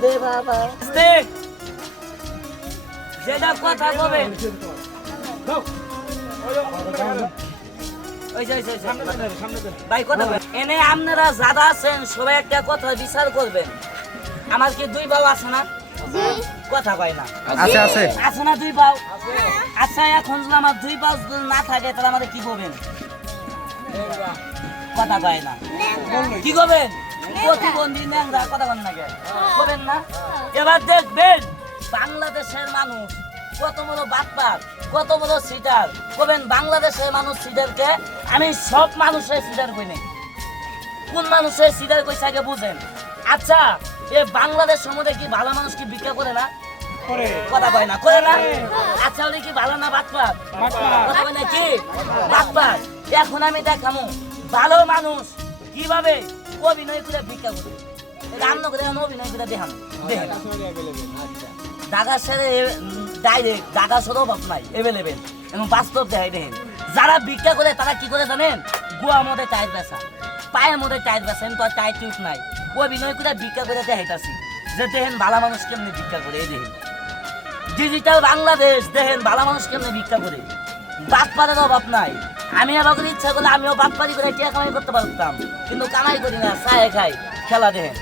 দে বাবা যেটা কথা বলবেন ভাই কথা এনে আপনারা যারা আছেন সবাই একটা কথা বিচার করবেন আমার কি দুই বাবা আছে না কথা কয় না আছে আছে আছে না দুই বাউ আচ্ছা এখন যদি আমার দুই বাউ যদি না থাকে তাহলে আমাদের কি করবেন কথা কয় না কি করবেন প্রতিবন্ধী ন্যাংরা কথা বলেন না করবেন না এবার দেখবেন বাংলাদেশের মানুষ কত বড় বাটপার কত বড় সিটার করবেন বাংলাদেশের মানুষ সিটারকে আমি সব মানুষের সিটার কই নাই কোন মানুষের সিটার কইছে আগে বুঝেন আচ্ছা এ বাংলাদেশের মধ্যে কি ভালো মানুষ কি ভিক্ষা করে না কথা কয় না করে না আচ্ছা ওটা কি ভালো না বাটপার কথা কয় না কি বাটপার এখন আমি দেখামু ভালো মানুষ কিভাবে অভিনয় করে ভিক্ষা করে রান্না করে অভিনয় করে দেখান দেখেন ঢাকা শহরে ডাইরেক্ট ঢাকা শহরেও অভাব নাই এভেলেবেল এবং বাস্তব দেখাই দেখেন যারা ভিক্ষা করে তারা কি করে জানেন গোয়ার মধ্যে টাইট বেচা পায়ের মধ্যে টাইট বেচা তো আর টাইট টিউট নাই অভিনয় করে ভিক্ষা করে দেখাইতাছি যে দেখেন ভালো মানুষ কেমনি ভিক্ষা করে এই দেখেন ডিজিটাল বাংলাদেশ দেখেন ভালো মানুষ কেমনি ভিক্ষা করে বাটপারের অভাব নাই আমি আবার ইচ্ছা করলে আমিও বাটপারি করে টিয়া কামাই করতে পারতাম কিন্তু কামাই করি না চায়ে খাই খেলা দেখেন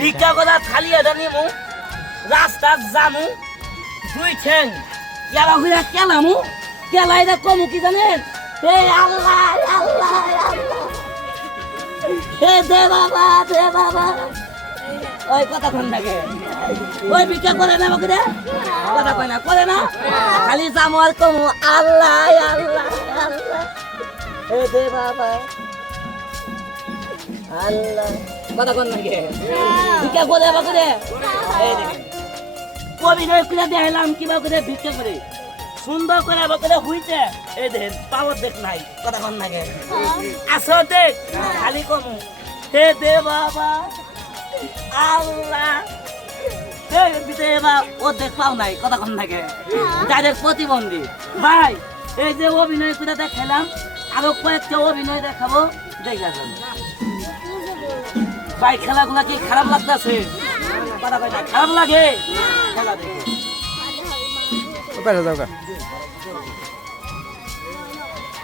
ভিক্ষা করা খালি এটা নিমু রাস্তা জামু দুই ঠেং ইয়ারা হইয়া কেলামু কেলাইরা কমু কি জানেন হে আল্লাহ আল্লাহ আল্লাহ হে দে বাবা ওই কথা কোন লাগে ওই ভিক্ষা করে না আমাকে কথা কয় না করে না খালি জামু আর কমু আল্লাহ আল্লাহ আল্লাহ হে দে বাবা আল্লাহ কথা কোন লাগে ভিক্ষা করে আমাকে এই দেখেন অভিনয় করে দেখাইলাম কিভাবে করে ভিক্ষা করে সুন্দর করে আমাকে হইছে এই দেখেন পাওয়ার দেখ নাই কথা কোন লাগে আসো দেখ খালি কমু হে দে বাবা আল্লাহ ও দেখ পাও নাই কথা কোন থাকে যাদের প্রতিবন্ধী ভাই এই যে অভিনয় করে দেখাইলাম আরো কয়েকটা অভিনয় দেখাবো দেখা যাবে ভাই খেলাগুলা কি খারাপ লাগতেছে খারাপ লাগে খেলা দেখে